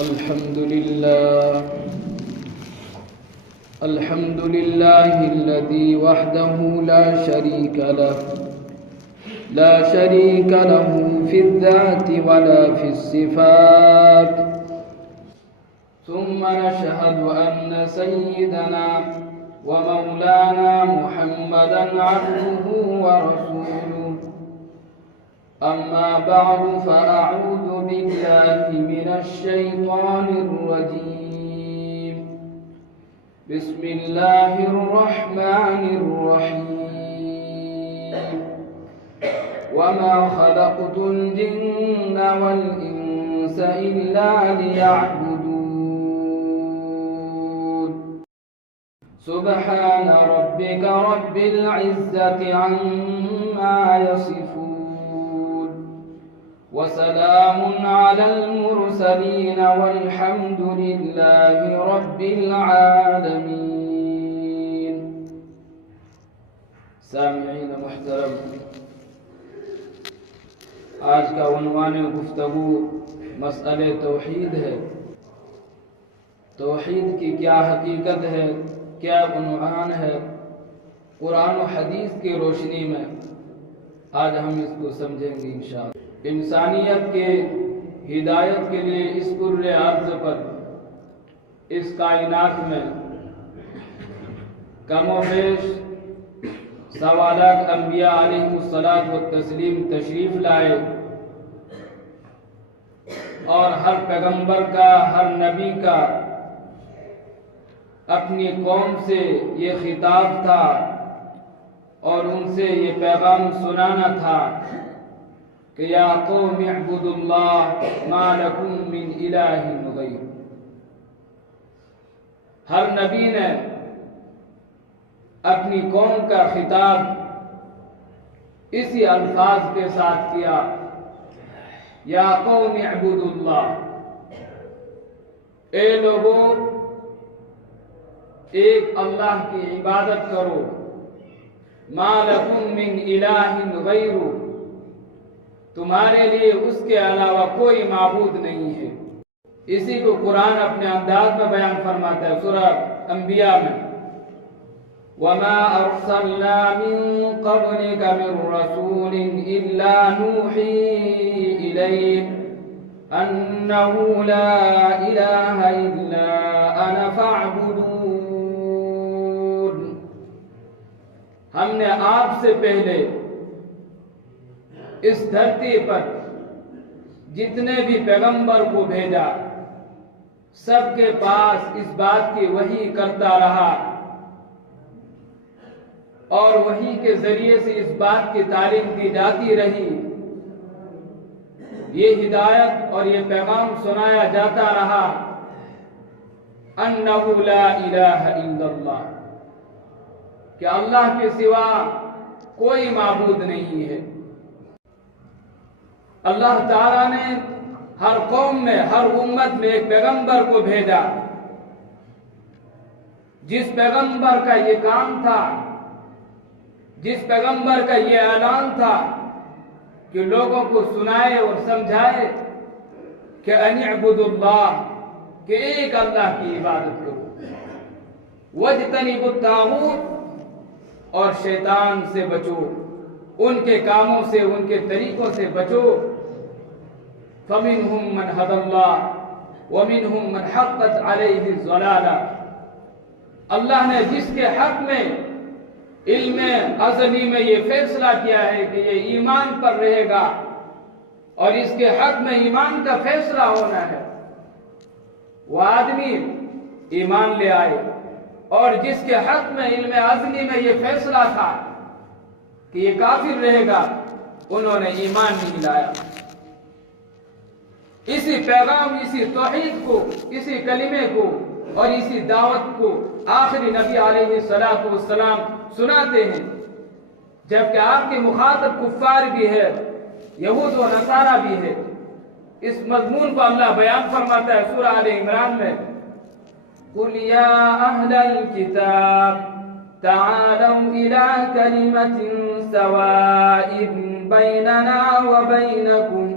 الحمد لله الذي وحده لا شريك له في الذات ولا في الصفات. ثم نشهد أن سيدنا ومولانا محمدا عبده ورسوله. أما بعد فأعوذ بالله من الشيطان الرجيم. بسم الله الرحمن الرحيم. وما خلقت الجن والإنس إلا ليعبدون. سبحان ربك رب العزة عما يصفون، وسلام على المرسلين والحمد لله رب العالمين. سامعین محترم، آج کا عنوان گفتگو مسئلہ توحید ہے. توحید کی کیا حقیقت ہے، کیا عنوان ہے، قرآن و حدیث کی روشنی میں آج ہم اس کو سمجھیں گے انشاءاللہ. انسانیت کے ہدایت کے لیے اس کر ارض پر، اس کائنات میں کم و بیش 1.25 لاکھ انبیاء علیہ الصلوۃ والتسلیم تشریف لائے، اور ہر پیغمبر کا، ہر نبی کا اپنی قوم سے یہ خطاب تھا اور ان سے یہ پیغام سنانا تھا کہ یا قوم اعبدوا اللہ ما لکم من الہ غیر. ہر نبی نے اپنی قوم کا خطاب اسی الفاظ کے ساتھ کیا، یا قوم اعبدوا اللہ، اے لوگوں ایک اللہ کی عبادت کرو. ما لکم من الہ غیر، تمہارے لیے اس کے علاوہ کوئی معبود نہیں ہے. اسی کو قرآن اپنے انداز میں بیان فرماتا ہے سورہ انبیاء میں، وَمَا أَرْسَلْنَا مِن قَبْلِكَ مِن رَّسُولٍ إِلَّا نُوحِي إِلَيْهِ أَنَّهُ لَا إِلَٰهَ إِلَّا أَنَا فَاعْبُدُونِ. ہم نے آپ سے پہلے اس دھرتی پر جتنے بھی پیغمبر کو بھیجا، سب کے پاس اس بات کی وحی کرتا رہا، اور وحی کے ذریعے سے اس بات کی تعلیم دی جاتی رہی، یہ ہدایت اور یہ پیغام سنایا جاتا رہا، انہ لا الہ الا اللہ، کہ اللہ کے سوا کوئی معبود نہیں ہے. اللہ تعالیٰ نے ہر قوم میں، ہر امت میں ایک پیغمبر کو بھیجا، جس پیغمبر کا یہ کام تھا، جس پیغمبر کا یہ اعلان تھا کہ لوگوں کو سنائے اور سمجھائے کہ ان اعبدوا اللہ، کہ ایک اللہ کی عبادت کرو، واجتنبوا الطاغوت، اور شیطان سے بچو، ان کے کاموں سے، ان کے طریقوں سے بچو. فَمِنْهُمْ مَنْ هَدَى اللَّهُ وَمِنْهُمْ مَنْ حَقَّتْ عَلَيْهِ الضَّلَالَةُ. اللہ نے جس کے حق میں علم ازلی میں یہ فیصلہ کیا ہے کہ یہ ایمان پر رہے گا، اور اس کے حق میں ایمان کا فیصلہ ہونا ہے، وہ آدمی ایمان لے آئے. اور جس کے حق میں علم ازلی میں یہ فیصلہ تھا کہ یہ کافر رہے گا، انہوں نے ایمان نہیں لایا. اسی پیغام، اسی توحید کو، اسی کلمے کو اور اسی دعوت کو آخری نبی علیہ السلام سناتے ہیں، جبکہ آپ کے مخاطب کفار بھی ہے، یہود و نصارہ بھی ہے. اس مضمون کو اللہ بیان فرماتا ہے سورہ آل عمران میں، قُلْ يَا أَهْلَ الْكِتَابِ تعالوا إلى كلمة سواء بيننا وبينكم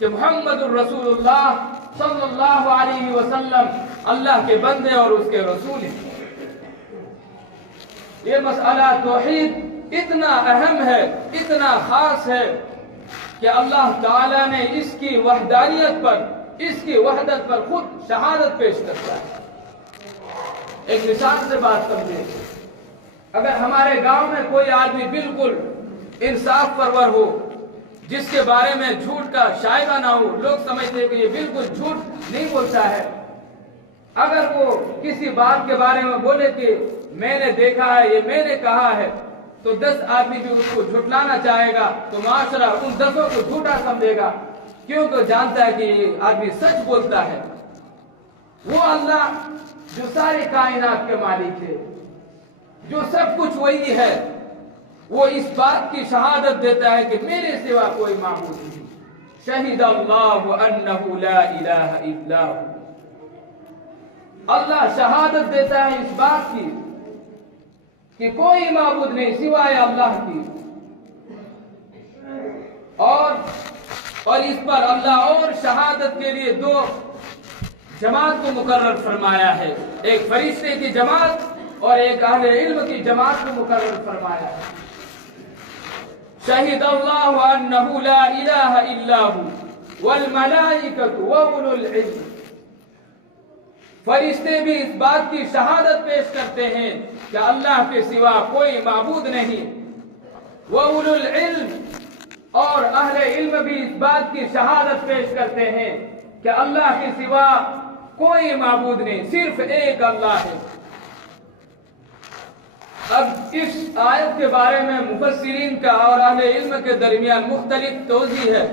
کہ محمد الرسول صلی اللہ علیہ وسلم اللہ کے بندے اور اس کے رسول ہیں۔ یہ مسئلہ توحید اتنا اہم ہے، اتنا خاص ہے کہ اللہ تعالیٰ نے اس کی وحدانیت پر، اس کی وحدت پر خود شہادت پیش کرتا ہے۔ ایک مثال سے بات سمجھیں، اگر ہمارے گاؤں میں کوئی آدمی بالکل انصاف پرور ہو، جس کے بارے میں جھوٹ کا شائبہ نہ ہو، لوگ سمجھتے ہیں کہ یہ بالکل جھوٹ نہیں بولتا ہے، اگر وہ کسی بات کے بارے میں بولے کہ میں نے دیکھا ہے، یہ میں نے کہا ہے، تو 10 آدمی بھی اس کو جھٹلانا چاہے گا تو معاشرہ ان 10 کو جھوٹا سمجھے گا، کیونکہ جانتا ہے کہ یہ آدمی سچ بولتا ہے۔ وہ اللہ جو ساری کائنات کے مالک ہے، جو سب کچھ وہی ہے، وہ اس بات کی شہادت دیتا ہے کہ میرے سوا کوئی معبود نہیں۔ شہد اللہ انہ لا الہ الا ہو، اللہ شہادت دیتا ہے اس بات کی کہ کوئی معبود نہیں سوائے اللہ کی، اور اس پر اللہ اور شہادت کے لیے 2 جماعت کو مقرر فرمایا ہے، ایک فرشتے کی جماعت اور ایک اہل علم کی جماعت کو مقرر فرمایا ہے۔ شہد اللہ انہ لا الہ الا ہو والملائکۃ واولو العلم، فرشتے بھی اس بات کی شہادت پیش کرتے ہیں کہ اللہ کے سوا کوئی معبود نہیں، واولو العلم، اور اہل علم بھی اس بات کی شہادت پیش کرتے ہیں کہ اللہ کے سوا کوئی معبود نہیں، صرف ایک اللہ ہے۔ اب اس آیت کے بارے میں مفسرین کا اور اہل علم کے درمیان مختلف توضیح ہے،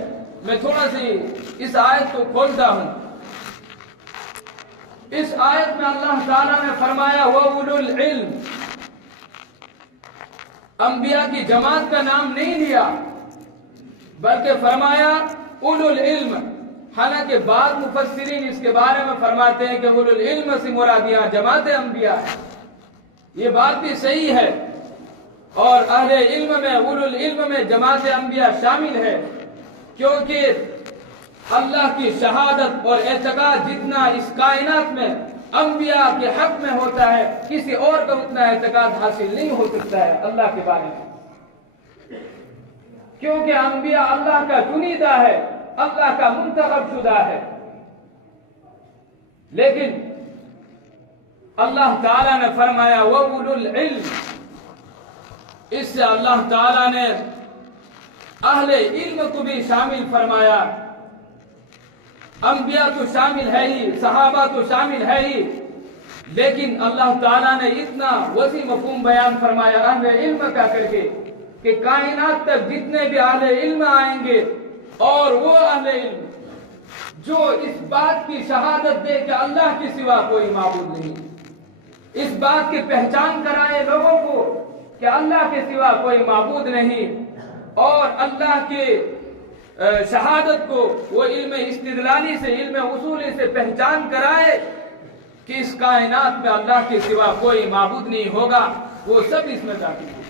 میں تھوڑا سی اس آیت کو کھولتا ہوں۔ اس آیت میں اللہ تعالیٰ نے فرمایا وَأُولُو الْعِلْمِ، انبیاء کی جماعت کا نام نہیں لیا بلکہ فرمایا اولو العلم، حالانکہ بعض مفسرین اس کے بارے میں فرماتے ہیں کہ اولو العلم سے مراد یہاں جماعت انبیاء ہے، یہ بات بھی صحیح ہے، اور اہل علم میں اولو العلم میں جماعت انبیاء شامل ہے، کیونکہ اللہ کی شہادت اور اعتقاد جتنا اس کائنات میں انبیاء کے حق میں ہوتا ہے، کسی اور کا اتنا اعتقاد حاصل نہیں ہو سکتا ہے اللہ کے بارے میں، کیونکہ انبیاء اللہ کا چنیدہ ہے، اللہ کا منتخب شدہ ہے۔ لیکن اللہ تعالیٰ نے فرمایا وَأُولُو الْعِلْمِ، اس سے اللہ تعالیٰ نے اہل علم کو بھی شامل فرمایا، انبیاء تو شامل ہے ہی، صحابہ تو شامل ہے ہی، لیکن اللہ تعالیٰ نے اتنا وسیع مفہوم بیان فرمایا اہل علم کا کر کے کہ کائنات تک جتنے بھی اہل علم آئیں گے، اور وہ اہل علم جو اس بات کی شہادت دے کہ اللہ کے سوا کوئی معبود نہیں، اس بات کی پہچان کرائے لوگوں کو کہ اللہ کے سوا کوئی معبود نہیں، اور اللہ کے شہادت کو وہ علم استدلالی سے، علم اصولی سے پہچان کرائے کہ اس کائنات میں اللہ کے سوا کوئی معبود نہیں ہوگا، وہ سب اس میں داخل ہیں۔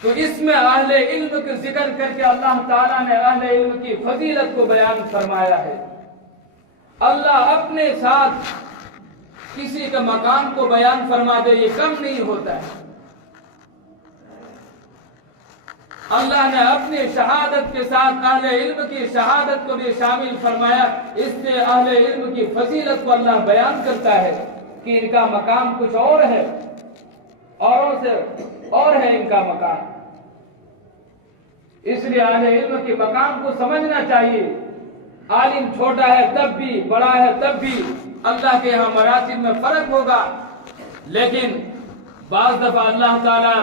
تو اس میں اہل علم کا ذکر کر کے اللہ تعالیٰ نے اہل علم کی فضیلت کو بیان فرمایا ہے۔ اللہ اپنے ساتھ کسی کے مقام کو بیان فرما دے یہ کم نہیں ہوتا ہے، اللہ نے اپنی شہادت کے ساتھ اہل علم کی شہادت کو بھی شامل فرمایا، اس سے اہل علم کی فضیلت کو اللہ بیان کرتا ہے کہ ان کا مقام کچھ اور ہے، اوروں سے اور ہے ان کا مقام۔ اس لیے اہل علم کے مقام کو سمجھنا چاہیے، عالم چھوٹا ہے تب بھی، بڑا ہے تب بھی اللہ کے یہاں مراتب میں فرق ہوگا، لیکن بعض دفعہ اللہ تعالیٰ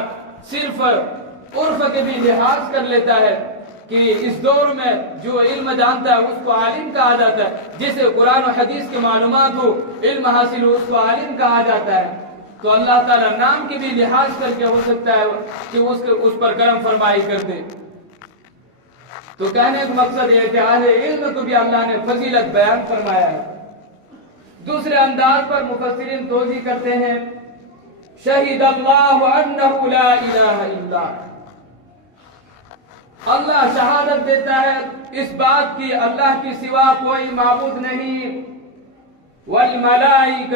صرف عرف کے بھی لحاظ کر لیتا ہے کہ اس دور میں جو علم جانتا ہے اس کو عالم کہا جاتا ہے، جسے قرآن و حدیث کی معلومات ہو، علم حاصل ہو، اس کو عالم کہا جاتا ہے، تو اللہ تعالیٰ نام کے بھی لحاظ کر کے ہو سکتا ہے کہ اس پر کرم فرمائی کر دے۔ تو کہنے کا مقصد یہ ہے کہ اہل علم کو بھی اللہ نے فضیلت بیان فرمایا ہے۔ دوسرے انداز پر مفسرین توضیح کرتے ہیں شہید اللہ انہ لا الہ الا، اللہ شہادت دیتا ہے اس بات کی اللہ کے سوا کوئی معبود نہیں، والملائکۃ،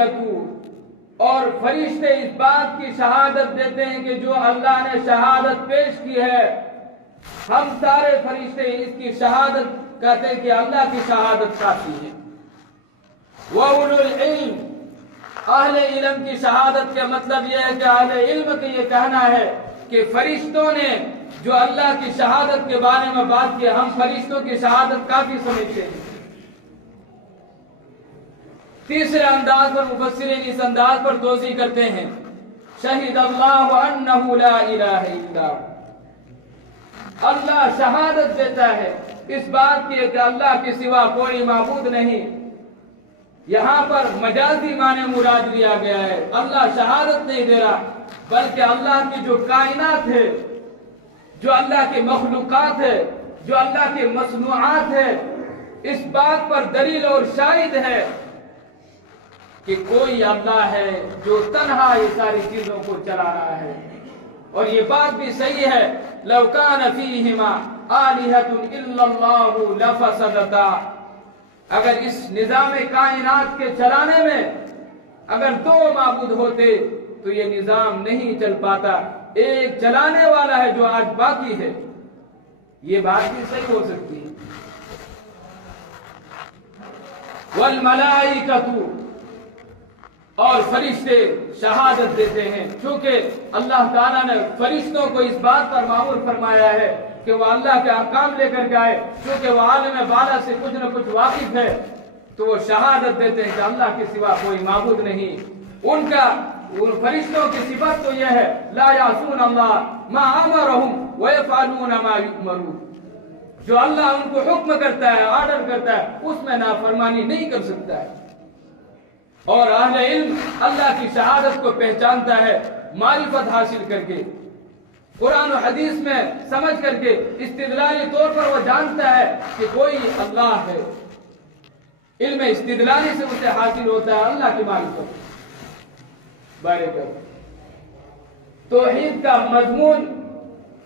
اور فرشتے اس بات کی شہادت دیتے ہیں کہ جو اللہ نے شہادت پیش کی ہے، ہم سارے فرشتے اس کی شہادت کہتے ہیں کہ اللہ کی شہادت کافی ہے۔ وَأُولُو الْعِلْمِ، اہل علم کی شہادت کا مطلب یہ ہے کہ اہل علم کا یہ کہنا ہے کہ فرشتوں نے جو اللہ کی شہادت کے بارے میں بات کی، ہم فرشتوں کی شہادت کافی سمجھتے ہیں۔ تیسرے انداز پر مفسرین اس انداز پر توضیح کرتے ہیں، شہید اللہ انہ لا الہ الا ہو، اللہ شہادت دیتا ہے اس بات کی کہ اللہ کے سوا کوئی معبود نہیں۔ یہاں پر مجازی معنی مراد لیا گیا ہے، اللہ شہادت نہیں دے رہا، بلکہ اللہ کی جو کائنات ہے، جو اللہ کے مخلوقات ہے، جو اللہ کے مصنوعات ہے، اس بات پر دلیل اور شاہد ہے کہ کوئی اللہ ہے جو تنہا یہ ساری چیزوں کو چلا رہا ہے۔ اور یہ بات بھی صحیح ہے، لو کان فیہما آلہۃ الا اللہ لفسدتا، اگر اس نظام کائنات کے چلانے میں اگر دو معبود ہوتے تو یہ نظام نہیں چل پاتا، ایک چلانے والا ہے جو آج باقی ہے، یہ بات بھی صحیح ہو سکتی ہے۔ والملائکۃ، اور فرشتے شہادت دیتے ہیں، چونکہ اللہ تعالیٰ نے فرشتوں کو اس بات پر مامور فرمایا ہے کہ وہ اللہ کے احکام لے کر کے آئے، چونکہ وہ عالم بالا سے کچھ نہ کچھ واقف ہے، تو وہ شہادت دیتے ہیں کہ اللہ کے سوا کوئی معبود نہیں۔ ان فرشتوں کی صفت تو یہ ہے، لا یعصون اللہ ما امرهم ویفعلون ما یؤمرون، جو اللہ ان کو حکم کرتا ہے، آرڈر کرتا ہے، اس میں نافرمانی نہیں کر سکتا ہے۔ اور اہل علم اللہ کی شہادت کو پہچانتا ہے معرفت حاصل کر کے، قرآن و حدیث میں سمجھ کر کے، استدلالی طور پر وہ جانتا ہے کہ کوئی اللہ ہے، علم استدلالی سے اسے حاصل ہوتا ہے اللہ کی معرفت۔ توحید کا مضمون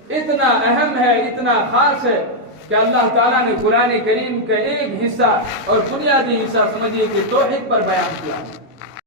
اتنا اہم ہے، اتنا خاص ہے کہ اللہ تعالیٰ نے قرآن کریم کا ایک حصہ اور بنیادی حصہ سمجھیے کہ توحید پر بیان کیا۔